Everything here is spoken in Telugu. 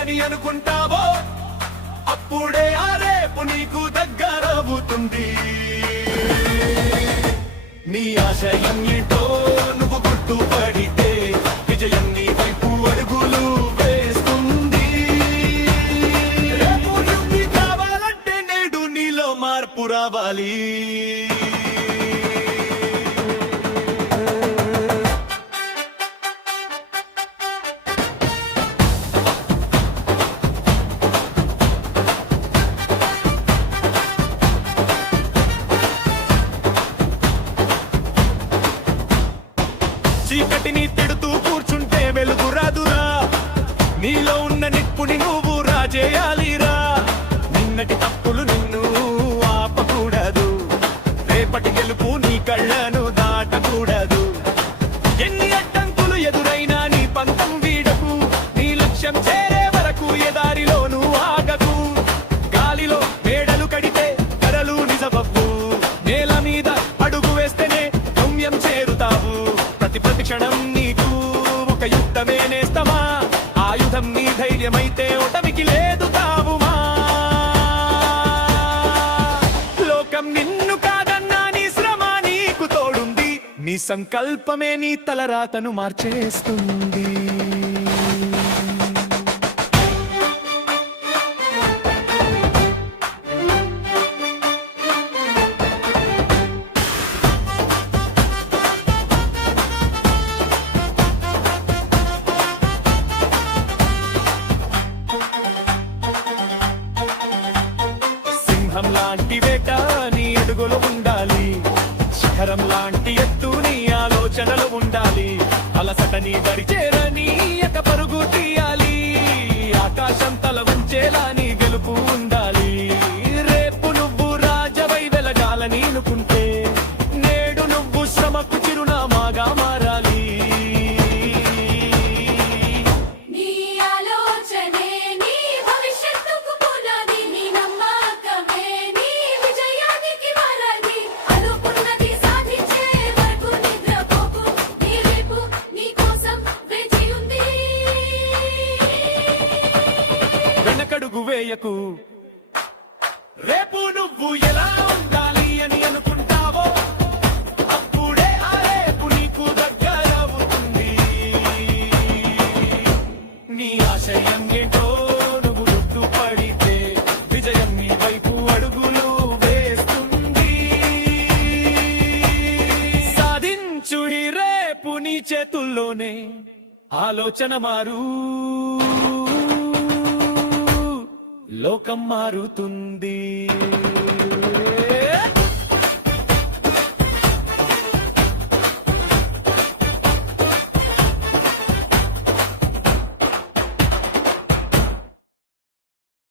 అని అనుకుంటావో అప్పుడే ఆ రేపు నీకు దగ్గరవుతుంది. నీ ఆశయం ఏంటో నువ్వు గుర్తుపడితే విజయం నీ వైపు అడుగులు వేస్తుంది. రేపు నువ్వు కావాలంటే నేడు నీలో మార్పు రావాలి. చీకటిని తిడుతూ కూర్చుంటే వెలుగు రాదురా. నీలో ఉన్న నిప్పుని నువ్వు రాజేయాలిరా. నిన్నటి తప్పులు నిన్ను ఆపకూడదు. రేపటి గెలుపు నీ కళ్ళను దాటకూడదు. ఎన్ని అడ్డంకులు ఎదురైనా నీ పంతం వీడకు. నీ లక్ష్యం చేరే వరకు ఎదారిలోనూ ఆగకు. గాలిలో మేడలు కడితే కరలు నిజమవ్వు. నేల మీద అడుగు వేస్తేనే గమ్యం చేరుతావు. ప్రతి క్షణం నీకు ఒక యుద్ధమే నేస్తమా. ఆయుధం నీ ధైర్యమైతే ఓటమికి లేదు తావుమా. లోకం నిన్ను కాదన్నా నీ శ్రమ నీకు తోడుంది. నీ సంకల్పమే నీ తలరాతను మార్చేస్తుంది. సింహం లాంటి వేట నీ అడుగులు ఉండాలి. శిఖరం లాంటి ఎత్తు నీ ఆలోచనలు ఉండాలి. అలసట నీ దరి చేరని ఎక పరుగు తీయాలి. ఆకాశం తల ఉంచేలా నీ గెలుపు ఉండాలి. రేపు నువ్వు రాజవై వెలగాలని అనుకుంటే నేడు నువ్వు శ్రమకు చిరునామాగా మారాలి. వెనకడుగు వేయకు. రేపు నువ్వు ఎలా ఉండాలి అని అనుకుంటావో అప్పుడే ఆ రేపు నీకు దగ్గరవుతుంది. నీ ఆశయం ఏంటో నువ్వు గుర్తుపడితే విజయం నీ వైపు అడుగులు వేస్తుంది. సాధించు ఈ రేపు నీ చేతుల్లోనే. ఆలోచన మారు, లోకం మారుతుంది.